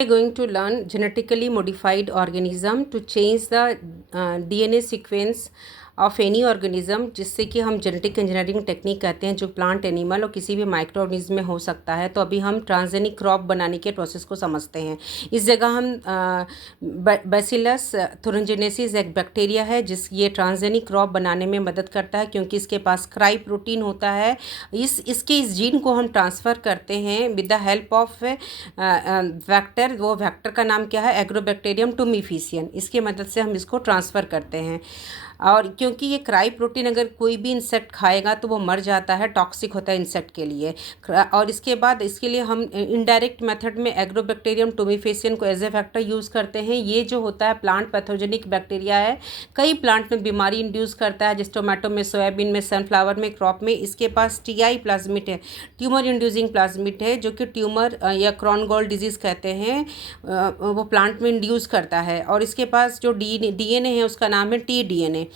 We're going to learn genetically modified organism to change the DNA sequence of any organism, जिससे कि हम genetic engineering technique कहते हैं, जो प्लांट, एनिमल और किसी भी माइक्रो ऑर्गेनिज्म में हो सकता है। तो अभी हम ट्रांसजेनिक क्रॉप बनाने के प्रोसेस को समझते हैं। इस जगह हम बैसिलस थुरिंजिनेसिस एक बैक्टीरिया है ये ट्रांसजेनिक क्रॉप बनाने में मदद करता है, क्योंकि इसके पास क्राई प्रोटीन होता है। इस जीन को हम ट्रांसफ़र करते हैं with the help of vector. वो वैक्टर का नाम क्या है? एग्रोबैक्टीरियम टुमिफिशियन। इसके मदद से हम इसको ट्रांसफ़र करते हैं। और क्योंकि ये क्राई प्रोटीन अगर कोई भी इंसेक्ट खाएगा तो वो मर जाता है, टॉक्सिक होता है इंसेक्ट के लिए। और इसके बाद इसके लिए हम इनडायरेक्ट मेथड में एग्रोबैक्टीरियम टुमिफिशियन को एज ए फैक्टर यूज़ करते हैं। ये जो होता है प्लांट पैथोजेनिक बैक्टीरिया है, कई प्लांट में बीमारी इंड्यूस करता है, जैसे टोमेटो में, सोयाबीन में, सनफ्लावर में, क्रॉप में। इसके पास टीआई प्लाज्मिड है, ट्यूमर इंड्यूसिंग प्लाज्मिड है, जो कि ट्यूमर या क्रॉनगॉल डिजीज़ कहते हैं, वो प्लांट में इंड्यूस करता है। और इसके पास जो डीएनए है उसका नाम है टीडीएनए।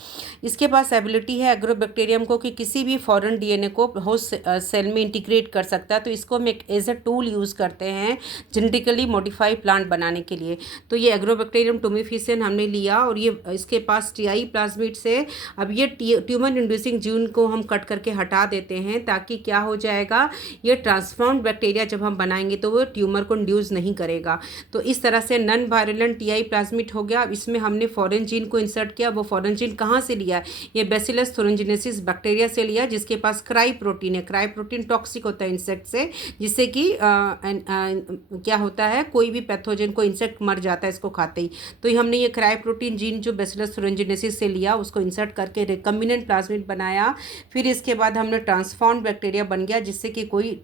इसके पास एबिलिटी है एग्रोबैक्टीरियम को कि किसी भी फॉरेन डीएनए को होस्ट सेल में इंटीग्रेट कर सकता है। तो इसको हम एक एज ए टूल यूज़ करते हैं जेनेटिकली मॉडिफाइड प्लांट बनाने के लिए। तो ये एग्रोबैक्टीरियम टुमिफिशियन हमने लिया और ये इसके पास टीआई प्लाज्मिड से अब ये ट्यूमर इंड्यूसिंग जीन को हम कट करके हटा देते हैं, ताकि क्या हो जाएगा, ये ट्रांसफॉर्म्ड बैक्टीरिया जब हम बनाएंगे तो वो ट्यूमर को इंड्यूस नहीं करेगा। तो इस तरह से नॉन वायलेंट टीआई प्लाज्मिड हो गया। अब इसमें हमने फॉरेन जीन को इंसर्ट किया। वो फॉरेन जीन कहाँ से लिया? ये बैसिलस थुरिंजिनेसिस बैक्टीरिया से लिया, जिसके पास क्राई प्रोटीन है। क्राई प्रोटीन टॉक्सिक होता है इंसेक्ट से, जिससे कि क्या होता है, कोई भी पैथोजन को इंसेक्ट मर जाता है इसको खाते ही। तो हमने ये क्राई प्रोटीन जीन जो बैसिलस थुरिंजिनेसिस से लिया, उसको इंसर्ट करके रिकम्बिनेंट प्लाज्मिड बनाया। फिर इसके बाद हमने ट्रांसफॉर्म्ड बैक्टीरिया बन गया, जिससे कि कोई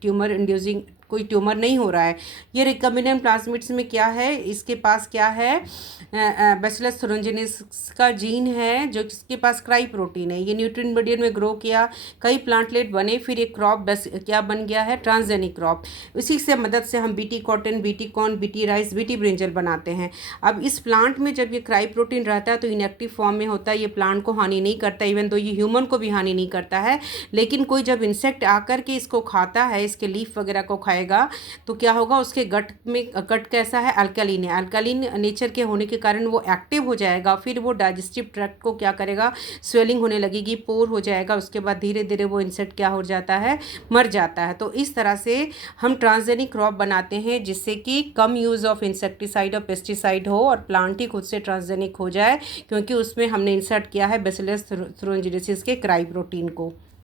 ट्यूमर नहीं हो रहा है। ये रिकम्बिनेंट प्लाज्मिड्स में क्या है, इसके पास क्या है, बैसिलस थुरिंजिनेसिस का जीन है, जो इसके पास क्राई प्रोटीन है। ये न्यूट्रिएंट मीडियम में ग्रो किया, कई प्लांटलेट बने, फिर एक क्रॉप क्या बन गया है, ट्रांसजेनिक क्रॉप। इसी से मदद से हम BT cotton, BT corn, BT rice, BT brinjal बनाते हैं। अब इस प्लांट में जब ये क्राई प्रोटीन रहता है तो इनएक्टिव फॉर्म में होता है, ये प्लांट को हानि नहीं करता, इवन तो ये ह्यूमन को भी हानि नहीं करता है। लेकिन कोई जब इंसेक्ट आकर के इसको खाता है, इसके लीफ वगैरह को खाएगा, तो क्या होगा, उसके गट में, गट कैसा है, अल्कलीन है। अल्कलीन नेचर के होने के कारण वो एक्टिव हो जाएगा। फिर वो डाइजेस्टिव ट्रैक्ट को क्या करेगा, स्वेलिंग होने लगेगी, पोर हो जाएगा। उसके बाद धीरे धीरे वो इंसेक्ट क्या हो जाता है, मर जाता है। तो इस तरह से हम ट्रांसजेनिक क्रॉप बनाते हैं, जिससे कि कम यूज़ ऑफ इंसेक्टिसाइड और पेस्टिसाइड हो और प्लांट ही खुद से ट्रांसजेनिक हो जाए, क्योंकि उसमें हमने इंसर्ट किया है बैसिलस थुरिंजिनेसिस के क्राई प्रोटीन को।